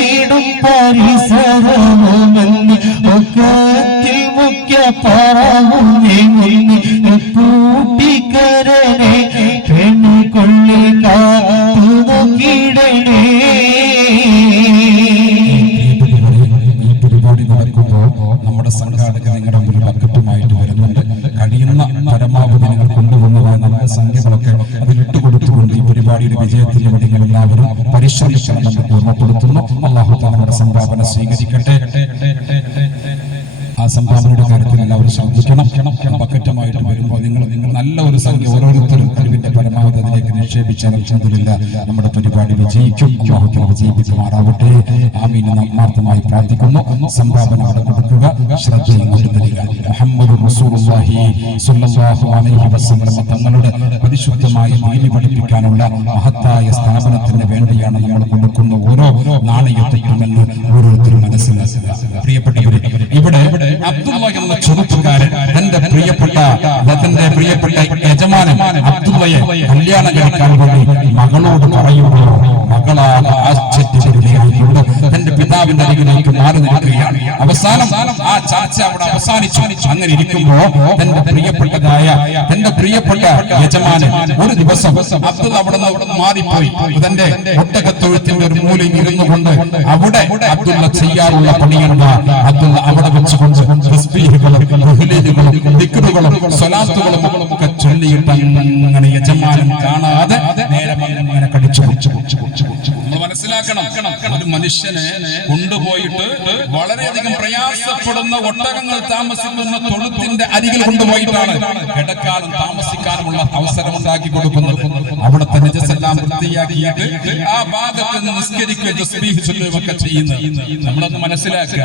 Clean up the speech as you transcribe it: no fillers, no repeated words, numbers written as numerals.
വീടും പരിസരവുമെന്ന് ഒക്കത്തിൽ മുഖ്യ പറവും കൂട്ടിക്കരനെ പെണ്ണുകൊള്ളി കാത്തു നോക്കിയിടണേ. നമ്മുടെ സംഘാടകർ നിങ്ങളുടെ മുന്നിൽ ബക്കറ്റുമായിട്ട് വരുന്നുണ്ട്. കഴിയുന്ന പരമാവധി നിങ്ങൾ കൊണ്ടുവന്നതായ നമ്മുടെ സംഖ്യകളൊക്കെ അതിലിട്ടുകൊടുത്തുകൊണ്ട് ഈ പരിപാടിയുടെ വിജയത്തിന് വേണ്ടി നിങ്ങൾ എല്ലാവരും പരിശ്രമിക്കണമെന്ന് ഓർമ്മപ്പെടുത്തുന്നു. അല്ലാഹു തആല നമ്മുടെ സംഭാവന സ്വീകരിക്കട്ടെ. ആ സംഭാവനയുടെ കാര്യത്തിൽ എല്ലാവരും ശ്രദ്ധിക്കണം. ബക്കറ്റുമായിട്ട് വരുമ്പോൾ നിങ്ങൾ നല്ല ഒരു സംഖ്യ ഓരോരുത്തരും കഴിവിന്റെ പരമാവധി അതിലേക്ക് നിക്ഷേപിച്ചാൽ അൽഹംദുലില്ലാഹ് നമ്മുടെ പരിപാടി വിജയിക്കും. അല്ലാഹു തആല വിജയിപ്പിക്കുമാറാവട്ടെ. ആമീൻ എന്ന് ആത്മാർത്ഥമായി പ്രാർത്ഥിക്കുന്നു. സംഭാവന അവിടെ കൊടുക്കുക, ശ്രദ്ധയും കൊണ്ടുവരിക. മുഹമ്മദ് റസൂലുള്ളാഹി സ്വല്ലല്ലാഹു അലൈഹി വസല്ലം തങ്ങളുടെ പരിശുദ്ധമായ ദീൻ പഠിപ്പിക്കാനുള്ള മഹത്തായ സ്ഥാപനത്തിന് വേണ്ടിയാണ് നമ്മൾ കൊടുക്കുന്ന ഓരോ നാണയത്തെയുമെന്ന് ഓരോരുത്തരും മനസ്സിലാക്കുക. പ്രിയപ്പെട്ടവരെ, ഇവിടെ അബ്ദുള്ള എന്ന ചെറുപ്പക്കാരൻ തന്റെ പ്രിയപ്പെട്ട യജമാനൻ അബ്ദുള്ളയെ കല്യാണം കഴിക്കാൻ വേണ്ടി മകളോട് പറയുമ്പോൾ മകളാണ് ആശ്ചര്യപ്പെടുകയായിട്ടുണ്ട്. തന്റെ പിതാവിന്റെ അരികിലേക്ക് മാറി നിൽക്കുകയാണ്. അവസാനം ആ ചർച്ച അവിടെ അവസാനിച്ചു. അങ്ങനെ ഇരിക്കുമ്പോ തന്റെ പ്രിയപ്പെട്ട യജമാനൻ ഒരു ദിവസം അബ്ദുള്ള അവിടെ നിന്ന് മാറിപ്പോയി തന്റെ ഒട്ടകത്തൊഴുത്തിന്റെ ഒരു മൂലയിൽ ഇരുന്നു കൊണ്ട് അവിടെ അബ്ദുള്ള ചെയ്യാറുള്ള പണിയുണ്ട്. അബ്ദുള്ള അവിടെ വെച്ചുകൊണ്ട് തസ്ബീഹുകളും തഹ്ലീലുകളും ദിക്റുകളും സ്വലാത്തുകളും ഒക്കെ ചൊല്ലിയിട്ട് അങ്ങനെ യജമാനൻ കാണാതെ നേരെ അങ്ങനെ കടിച്ചു. നമ്മൾ മനസ്സിലാക്കണം, ഒരു മനുഷ്യനെ കൊണ്ടുപോയിട്ട് വളരെയധികം പ്രയാസപ്പെടുന്ന ഒട്ടകങ്ങൾ താമസിക്കുന്ന തൊഴുത്തിന്റെ അരികിൽ കൊണ്ടുപോയിട്ടാണ് കിടക്കാനും താമസിക്കാനുമുള്ള അവസരം ഉണ്ടാക്കി കൊടുക്കുന്നത്. അവിടുത്തെ നജസെല്ലാം വൃത്തിയാക്കിയിട്ട് ആ ഭാഗത്ത് നിന്ന് നിസ്കരിക്കുകയും തസ്ബീഹ് ചൊല്ലുകയും ഒക്കെ ചെയ്യുന്നത് നമ്മളൊന്ന് മനസ്സിലാക്കുക.